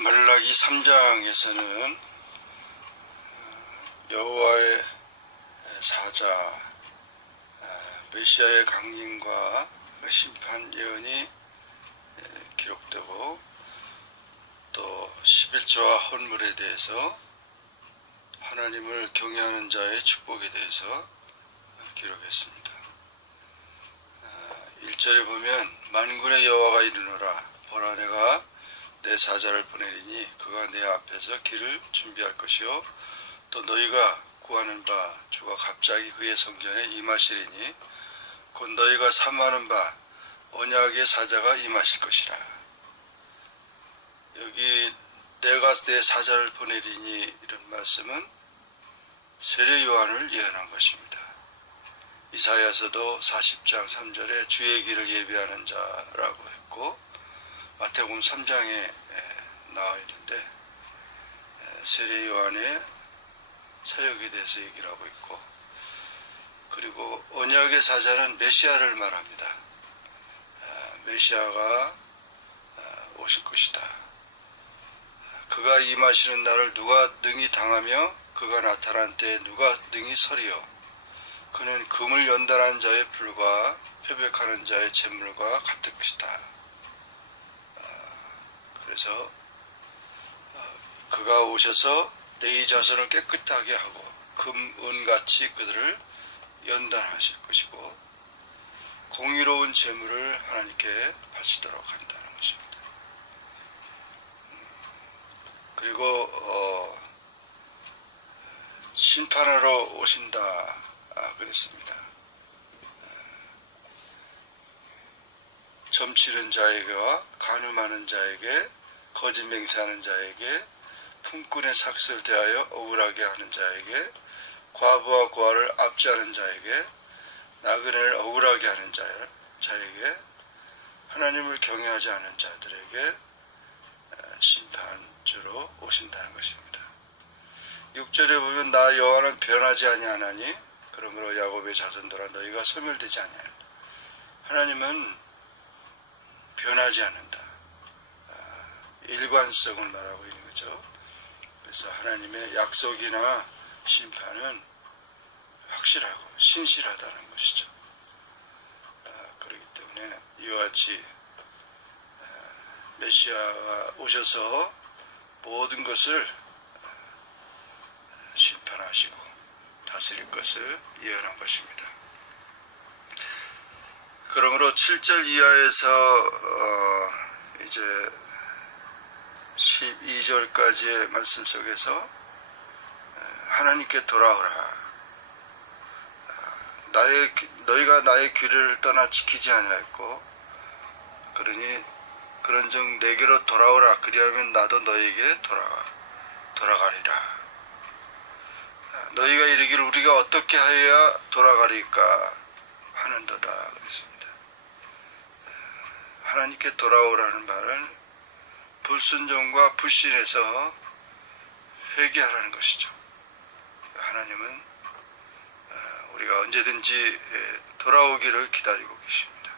말라기 3장에서는 여호와의 사자 메시아의 강림과 심판 예언이 기록되고, 또 11조와 헌물에 대해서 하나님을 경외하는 자의 축복에 대해서 기록했습니다. 1절에 보면 만군의 여호와가 이르노라, 보라 내가 내 사자를 보내리니 그가 내 앞에서 길을 준비할 것이요 또 너희가 구하는 바 주가 갑자기 그의 성전에 임하시리니 곧 너희가 사모하는 바 언약의 사자가 임하실 것이라. 여기 내가 내 사자를 보내리니 이런 말씀은 세례 요한을 예언한 것입니다. 이사야서도 40장 3절에 주의 길을 예비하는 자라고 했고, 마태복음 3장에 나와 있는데 세례 요한의 사역에 대해서 얘기를 하고 있고, 그리고 언약의 사자는 메시아를 말합니다. 메시아가 오실 것이다. 그가 임하시는 날을 누가 능히 당하며 그가 나타난 때에 누가 능히 서리요. 그는 금을 연단한 자의 불과 표백하는 자의 잿물과 같을 것이다. 그래서 그가 오셔서 레위 자손을 깨끗하게 하고 금, 은같이 그들을 연단하실 것이고, 공의로운 제물을 하나님께 바치도록 한다는 것입니다. 그리고 심판하러 오신다 그랬습니다. 점치는 자에게와 간음하는 자에게, 거짓 맹세하는 자에게, 품꾼의 삭슬 대하여 억울하게 하는 자에게, 과부와 고아를 압제하는 자에게, 나그네를 억울하게 하는 자에게, 하나님을 경외하지 않은 자들에게 심판주로 오신다는 것입니다. 6절에 보면 나 여호와는 변하지 아니하나니 그러므로 야곱의 자손들아 너희가 소멸되지 아니하리라. 하나님은 변하지 않는다. 일관성을 말하고 있는 거죠. 그래서 하나님의 약속이나 심판은 확실하고 신실하다는 것이죠. 그렇기 때문에 이와 같이 메시아가 오셔서 모든 것을 심판하시고 다스릴 것을 예언한 것입니다. 그러므로 7절 이하에서 이제 12절까지의 말씀 속에서 하나님께 돌아오라. 너희가 나의 규례를 떠나 지키지 아니하였고, 그러니 그런즉 내게로 돌아오라. 그리하면 나도 너희에게 돌아가리라. 너희가 이르기를 우리가 어떻게 하여야 돌아가리까 하는도다 그랬습니다. 하나님께 돌아오라는 말은 불순종과 불신에서 회개하라는 것이죠. 하나님은 우리가 언제든지 돌아오기를 기다리고 계십니다.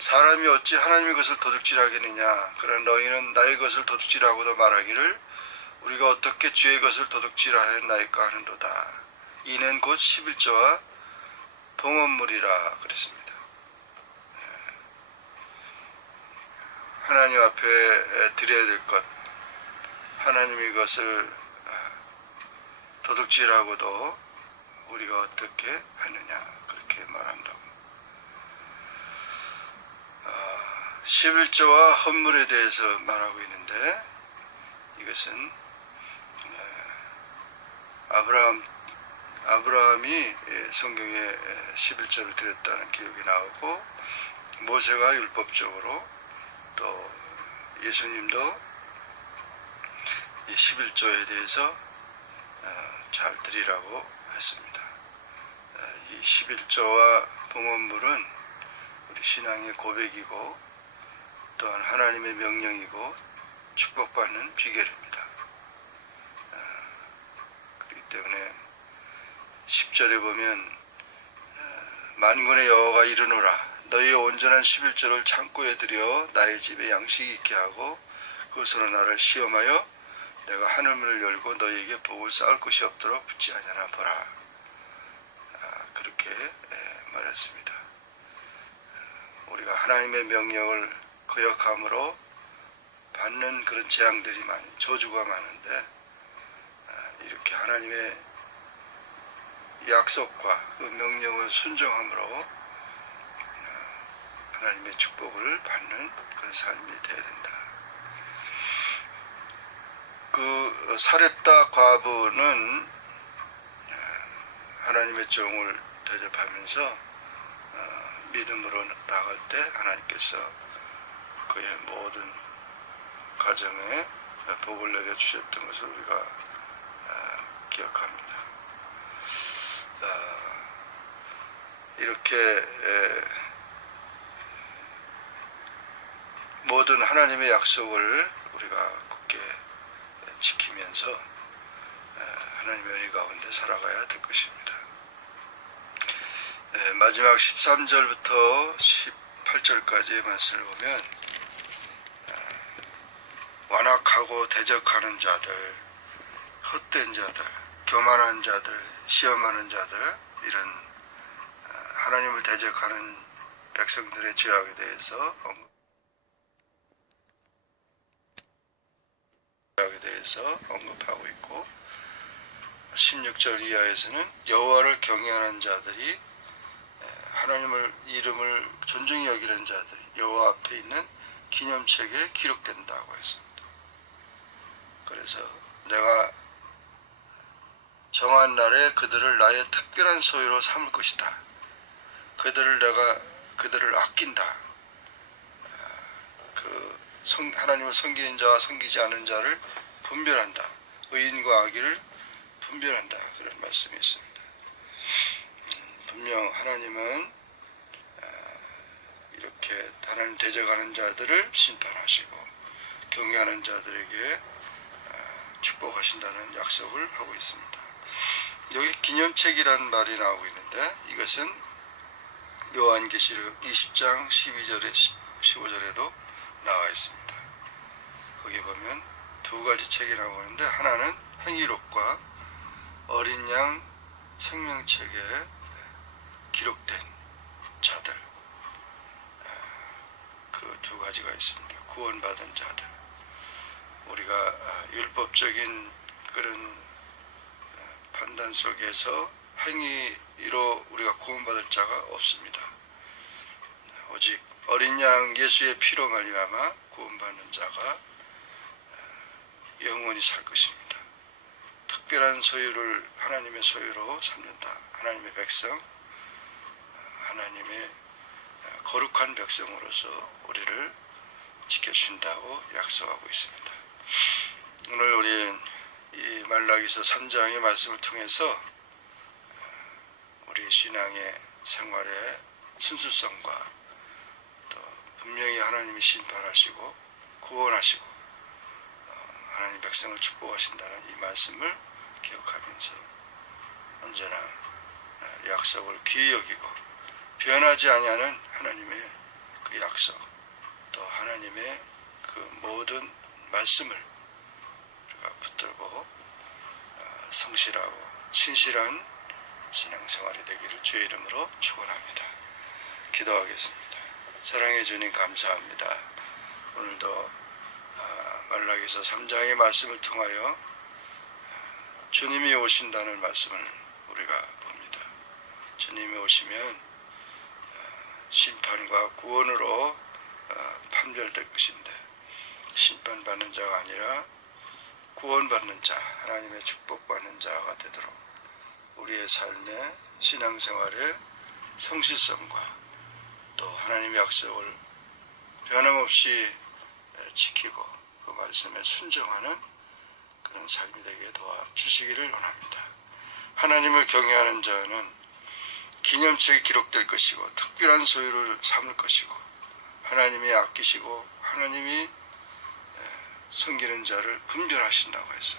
사람이 어찌 하나님의 것을 도둑질하겠느냐. 그러나 너희는 나의 것을 도둑질하고도 말하기를 우리가 어떻게 주의 것을 도둑질하였나이까 하는도다. 이는 곧 11조와 봉헌물이라 그랬습니다. 하나님 앞에 드려야 될 것, 하나님의 것을 도둑질하고도 우리가 어떻게 하느냐 그렇게 말한다고. 11조와 헌물에 대해서 말하고 있는데, 이것은 아브라함이 성경에 11조를 드렸다는 기록이 나오고, 모세가 율법적으로, 또 예수님도 이 11조에 대해서 잘 드리라고 했습니다. 이 11조와 봉헌물은 우리 신앙의 고백이고, 또한 하나님의 명령이고 축복받는 비결입니다. 그렇기 때문에 10절에 보면 만군의 여호와가 이르노라, 너희의 온전한 11조를 창고에 들여 나의 집에 양식이 있게 하고 그것으로 나를 시험하여 내가 하늘문을 열고 너희에게 복을 쌓을 것이 없도록 붙지 아니하나 보라. 그렇게 말했습니다. 우리가 하나님의 명령을 거역함으로 받는 그런 재앙들이 저주가 많은데, 이렇게 하나님의 약속과 그 명령을 순종함으로 하나님의 축복을 받는 그런 삶이 되어야 된다. 그 사렙다 과부는 하나님의 종을 대접하면서 믿음으로 나갈 때 하나님께서 그의 모든 가정에 복을 내려주셨던 것을 우리가 기억합니다. 이렇게 모든 하나님의 약속을 우리가 굳게 지키면서 하나님의 은혜 가운데 살아가야 될 것입니다. 마지막 13절부터 18절까지의 말씀을 보면 완악하고 대적하는 자들, 헛된 자들, 교만한 자들, 시험하는 자들, 이런 하나님을 대적하는 백성들의 죄악에 대해서 언급하고 있고, 16절 이하에서는 여호와를 경외하는 자들이, 하나님을 이름을 존중히 여기는 자들이 여호와 앞에 있는 기념책에 기록된다고 했습니다. 그래서 내가 정한 날에 그들을 나의 특별한 소유로 삼을 것이다. 그들을 아낀다. 하나님을 섬기는 자와 섬기지 않는 자를 분별한다. 의인과 악의를 분별한다. 그런 말씀이 있습니다. 분명 하나님은 이렇게 하나님 대적하는 자들을 심판하시고 경외하는 자들에게 축복하신다는 약속을 하고 있습니다. 여기 기념책이라는 말이 나오고 있는데, 이것은 요한계시록 20장 12절에 15절에도 나와 있습니다. 거기 보면 두 가지 책이 나오는데, 하나는 행위록과 어린 양 생명책에 기록된 자들, 그 두 가지가 있습니다. 구원받은 자들. 우리가 율법적인 그런 판단 속에서 행위로 우리가 구원받을 자가 없습니다. 오직 어린 양 예수의 피로 말미암아 구원받는 자가 영원히 살 것입니다. 특별한 소유를 하나님의 소유로 삼는다. 하나님의 백성, 하나님의 거룩한 백성으로서 우리를 지켜준다고 약속하고 있습니다. 오늘 우리는 이 말라기서 3장의 말씀을 통해서 우리 신앙의 생활의 순수성과 또 분명히 하나님이 심판하시고 구원하시고 하나님 백성을 축복하신다는 이 말씀을 기억하면서 언제나 약속을 귀히 여기고 변하지 아니하는 하나님의 그 약속, 또 하나님의 그 모든 말씀을 우리가 붙들고 성실하고 신실한 신앙생활이 되기를 주의 이름으로 축원합니다. 기도하겠습니다. 사랑해 주님 감사합니다. 오늘도 말라기서 3장의 말씀을 통하여 주님이 오신다는 말씀을 우리가 봅니다. 주님이 오시면 심판과 구원으로 판별될 것인데, 심판받는 자가 아니라 구원받는 자, 하나님의 축복받는 자가 되도록 우리의 삶의 신앙생활의 성실성과 또 하나님의 약속을 변함없이 지키고 그 말씀에 순종하는 그런 삶이 되게 도와주시기를 원합니다. 하나님을 경외하는 자는 기념책에 기록될 것이고 특별한 소유를 삼을 것이고 하나님이 아끼시고 하나님이 섬기는 자를 분별하신다고 했어.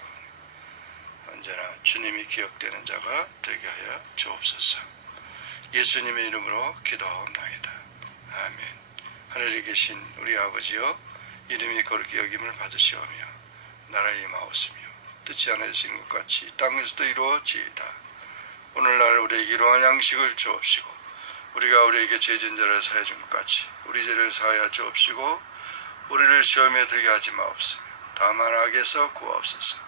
언제나 주님이 기억되는 자가 되게 하여 주옵소서. 예수님의 이름으로 기도하옵나이다. 아멘. 하늘에 계신 우리 아버지여, 이름이 거룩히 여김을 받으시오며 나라의 임하옵시며 뜻이 하늘에서 것 같이 땅에서도 이루어지이다. 오늘날 우리에게 이러한 양식을 주옵시고 우리가 우리에게 죄진 자를 사하여 준 것 같이 우리 죄를 사하여 주옵시고 우리를 시험에 들게 하지 마옵시며 다만 악에서 구하옵소서.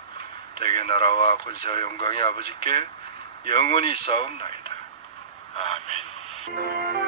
대개 나라와 권세와 영광이 아버지께 영원히 있사옵나이다. 아멘.